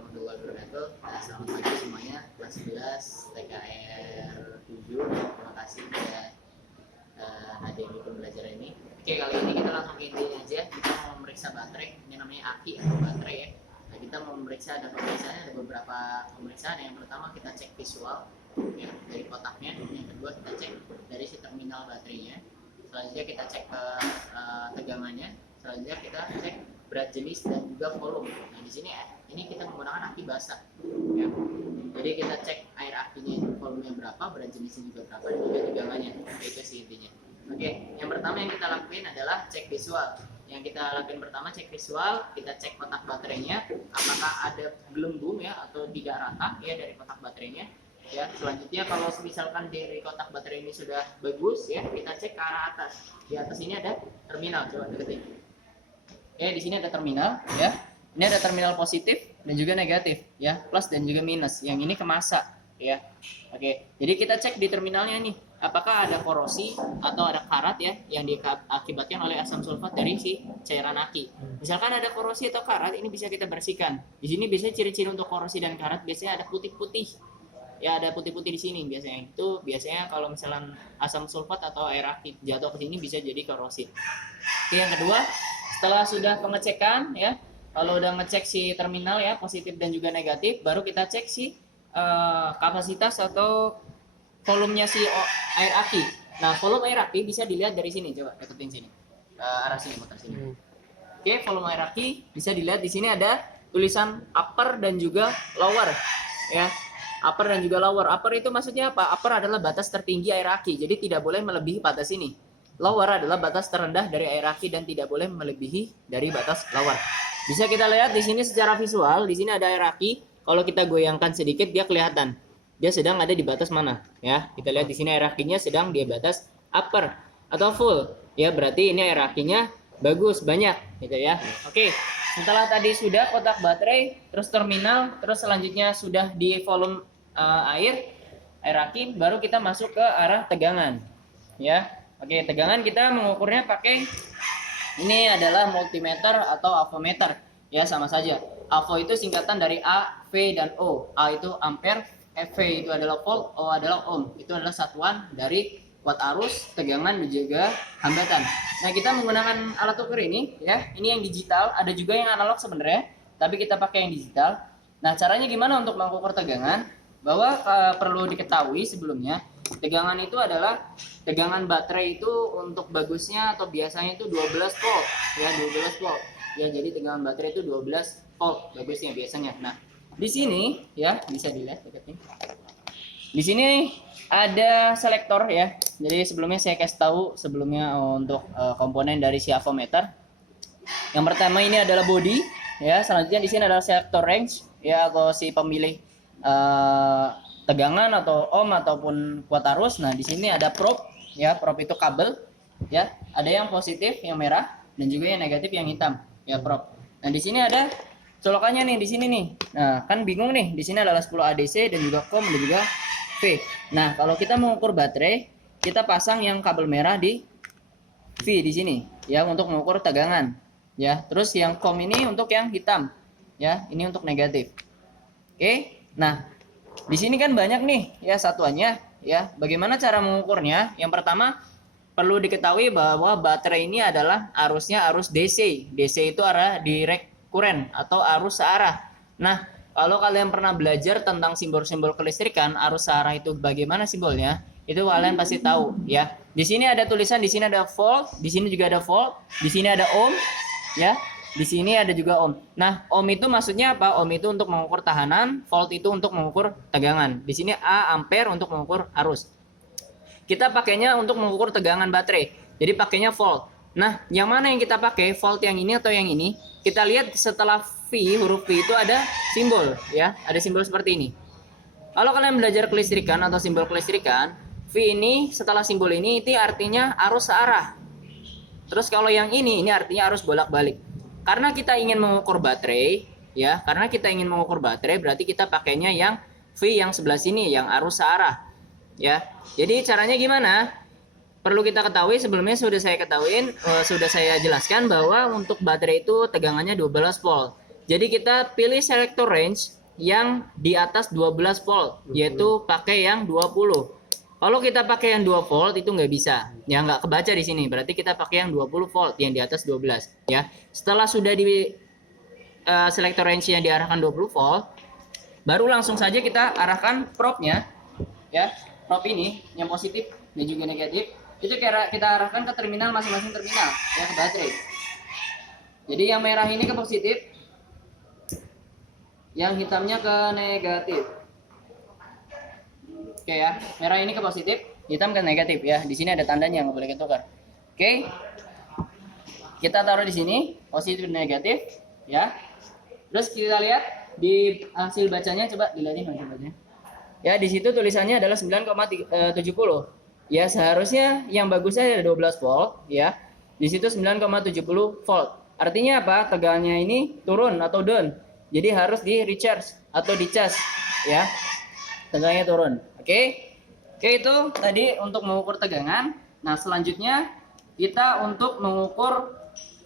warahmatullahi wabarakatuh. Selamat pagi semuanya, kelas 11 TKR 7. Terima kasih sudah hadir di pembelajaran ini. Oke, kali ini kita langsung ke intinya aja. Kita mau memeriksa baterai, ini namanya aki atau baterai ya. Nah, kita mau memeriksa, ada beberapa pemeriksaan. Yang pertama kita cek visual ya, dari kotaknya. Yang kedua kita cek dari si terminal baterainya. Selanjutnya kita cek ke tegangannya. Selanjutnya kita cek berat jenis dan juga volume. Nah di sini ini kita menggunakan aki basah. Ya. Jadi kita cek air akinya itu volumenya berapa, berat jenisnya juga berapa, dan juga tegangannya. Itu sih intinya. Oke, yang pertama yang kita lakuin adalah cek visual. Yang kita lakuin pertama cek visual, kita cek kotak baterainya, apakah ada gelembung ya atau tidak rata ya dari kotak baterainya. Ya, selanjutnya kalau misalkan dari kotak baterai ini sudah bagus ya, kita cek ke arah atas. Di atas ini ada terminal, coba deketin. Oke, di sini ada terminal ya. Ini ada terminal positif dan juga negatif ya, plus dan juga minus. Yang ini kemasa ya. Oke, jadi kita cek di terminalnya nih, apakah ada korosi atau ada karat ya yang diakibatkan oleh asam sulfat dari si cairan aki. Misalkan ada korosi atau karat, ini bisa kita bersihkan. Di sini biasanya ciri-ciri untuk korosi dan karat biasanya ada putih-putih. Ya, ada putih-putih di sini biasanya. Itu biasanya kalau misalnya asam sulfat atau air aki jatuh ke sini bisa jadi korosi. Oke, yang kedua, setelah sudah pengecekan ya, kalau udah ngecek si terminal ya positif dan juga negatif, baru kita cek si kapasitas atau volumenya si air aki. Nah, volume air aki bisa dilihat dari sini, coba deketin sini, arah sini, muter sini. Oke, volume air aki bisa dilihat di sini ada tulisan upper dan juga lower ya. Upper dan juga lower. Upper itu maksudnya apa? Upper adalah batas tertinggi air aki, jadi tidak boleh melebihi batas ini. Lower adalah batas terendah dari air aki dan tidak boleh melebihi dari batas lower. Bisa kita lihat di sini secara visual, di sini ada air aki. Kalau kita goyangkan sedikit dia kelihatan. Dia sedang ada di batas mana, ya. Kita lihat di sini air akinya sedang di batas upper atau full. Ya, berarti ini air akinya bagus, banyak gitu ya. Oke. Setelah tadi sudah kotak baterai, terus terminal, terus selanjutnya sudah di volume air aki, baru kita masuk ke arah tegangan. Ya. Oke, tegangan kita mengukurnya pakai ini adalah multimeter atau avometer. Ya, sama saja. Avo itu singkatan dari A, V, dan O. A itu ampere, V itu adalah volt, O adalah ohm. Itu adalah satuan dari watt arus, tegangan, dan juga hambatan. Nah, kita menggunakan alat ukur ini, ya. Ini yang digital, ada juga yang analog sebenarnya, tapi kita pakai yang digital. Nah, caranya gimana untuk mengukur tegangan? Bahwa perlu diketahui sebelumnya, tegangan itu adalah tegangan baterai itu untuk bagusnya atau biasanya itu 12 volt ya, 12 volt. Ya, jadi tegangan baterai itu 12 volt bagusnya biasanya. Nah, di sini ya bisa dilihat deketin. Di sini ada selektor ya. Jadi sebelumnya saya kasih tahu sebelumnya untuk komponen dari si avometer. Yang pertama ini adalah body ya, selanjutnya di sini adalah selektor range ya, atau si pemilih tegangan atau ohm ataupun kuat arus. Nah, di sini ada probe ya, probe itu kabel ya. Ada yang positif yang merah dan juga yang negatif yang hitam ya, probe. Nah, di sini ada colokannya nih di sini nih. Nah, kan bingung nih, di sini adalah 10 ADC dan juga COM dan juga V. Nah, kalau kita mengukur baterai, kita pasang yang kabel merah di V di sini ya untuk mengukur tegangan ya. Terus yang COM ini untuk yang hitam ya, ini untuk negatif. Oke. Nah, di sini kan banyak nih ya satuannya ya. Bagaimana cara mengukurnya? Yang pertama perlu diketahui bahwa baterai ini adalah arusnya arus DC. DC itu arah direct current atau arus searah. Nah, kalau kalian pernah belajar tentang simbol-simbol kelistrikan, arus searah itu bagaimana simbolnya? Itu kalian pasti tahu ya. Di sini ada tulisan, di sini ada volt, di sini juga ada volt, di sini ada ohm ya. Di sini ada juga ohm. Nah, ohm itu maksudnya apa? Ohm itu untuk mengukur tahanan, volt itu untuk mengukur tegangan. Di sini A ampere untuk mengukur arus. Kita pakainya untuk mengukur tegangan baterai. Jadi pakainya volt. Nah, yang mana yang kita pakai? Volt yang ini atau yang ini? Kita lihat setelah V, huruf V itu ada simbol ya. Ada simbol seperti ini. Kalau kalian belajar kelistrikan atau simbol kelistrikan, V ini setelah simbol ini itu artinya arus searah. Terus kalau yang ini artinya arus bolak-balik. Karena kita ingin mengukur baterai, ya, berarti kita pakainya yang V yang sebelah sini, yang arus searah, ya. Jadi caranya gimana? Perlu kita ketahui sebelumnya sudah saya jelaskan bahwa untuk baterai itu tegangannya 12 volt. Jadi kita pilih selector range yang di atas 12 volt, yaitu pakai yang 20. Kalau kita pakai yang 2 volt itu nggak bisa, ya nggak kebaca di sini. Berarti kita pakai yang 20 volt yang di atas 12, ya. Setelah sudah di selector range yang diarahkan 20 volt, baru langsung saja kita arahkan probe-nya, ya. Probe ini yang positif dan juga negatif itu kita arahkan ke terminal masing-masing terminal, ya, ke baterai. Jadi yang merah ini ke positif, yang hitamnya ke negatif. Oke ya, merah ini ke positif, hitam ke negatif ya. Di sini ada tandanya, nggak boleh ketukar. Oke, kita taruh di sini positif dan negatif, ya. Terus kita lihat di hasil bacanya, coba dilihatin hasil bacanya. Ya, di situ tulisannya adalah 9,70. Ya, seharusnya yang bagusnya ada 12 volt, ya. Di situ 9,70 volt. Artinya apa? Tegangannya ini turun atau down. Jadi harus di recharge atau di cas, ya. Tegangannya turun. Oke. Oke, itu tadi untuk mengukur tegangan. Nah, selanjutnya kita untuk mengukur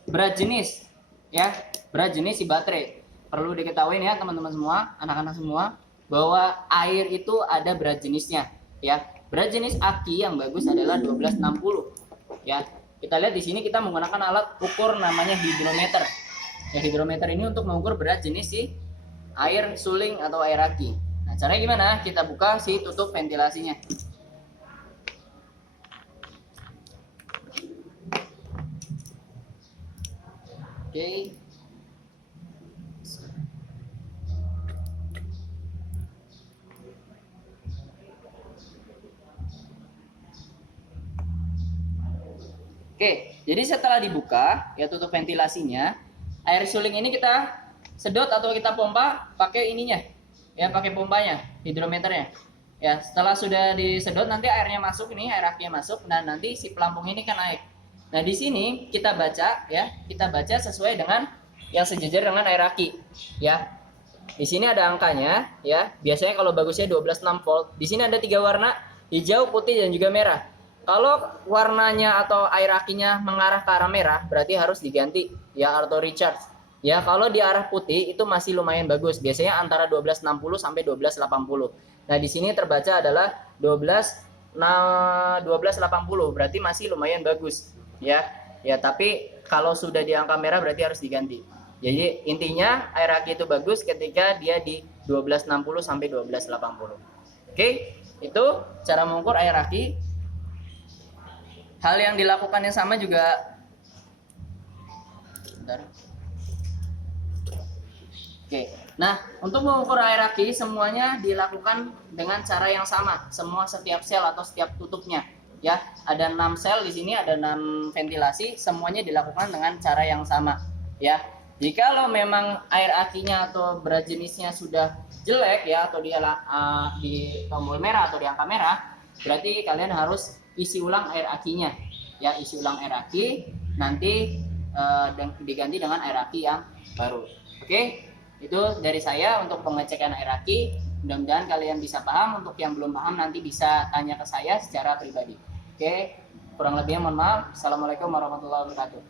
berat jenis, ya. Berat jenis si baterai. Perlu diketahui ya teman-teman semua, anak-anak semua, bahwa air itu ada berat jenisnya, ya. Berat jenis aki yang bagus adalah 1260, ya. Kita lihat di sini kita menggunakan alat ukur namanya hidrometer. Ya, hidrometer ini untuk mengukur berat jenis si air suling atau air aki. Nah, caranya gimana? Kita buka si tutup ventilasinya. Oke. Oke, jadi setelah dibuka, ya tutup ventilasinya, air suling ini kita sedot atau kita pompa pakai ininya, ya pakai pompanya, hidrometernya. Ya, setelah sudah disedot nanti airnya masuk ini, air akinya masuk, dan nanti si pelampung ini kan naik. Nah, di sini kita baca, ya, kita baca sesuai dengan yang sejajar dengan air aki, ya. Di sini ada angkanya, ya. Biasanya kalau bagusnya 12,6 volt. Di sini ada 3 warna, hijau, putih, dan juga merah. Kalau warnanya atau air akinya mengarah ke arah merah, berarti harus diganti, ya, auto recharge. Ya, kalau di arah putih itu masih lumayan bagus. Biasanya antara 1260 sampai 1280. Nah, di sini terbaca adalah 1280, berarti masih lumayan bagus, ya. Ya, tapi kalau sudah di angka merah berarti harus diganti. Jadi intinya air aki itu bagus ketika dia di 1260 sampai 1280. Oke, itu cara mengukur air aki. Hal yang dilakukan yang sama juga. Bentar. Oke. Nah, untuk mengukur air aki semuanya dilakukan dengan cara yang sama. Semua setiap sel atau setiap tutupnya, ya. Ada 6 sel di sini, ada 6 ventilasi, semuanya dilakukan dengan cara yang sama, ya. Jika memang air akinya atau berat jenisnya sudah jelek, ya, atau di tombol merah atau di angka merah, berarti kalian harus isi ulang air akinya, ya, isi ulang air aki, nanti diganti dengan air aki yang baru. Oke, itu dari saya untuk pengecekan air aki. Mudah-mudahan kalian bisa paham. Untuk yang belum paham nanti bisa tanya ke saya secara pribadi. Oke, kurang lebihnya mohon maaf. Assalamualaikum warahmatullahi wabarakatuh.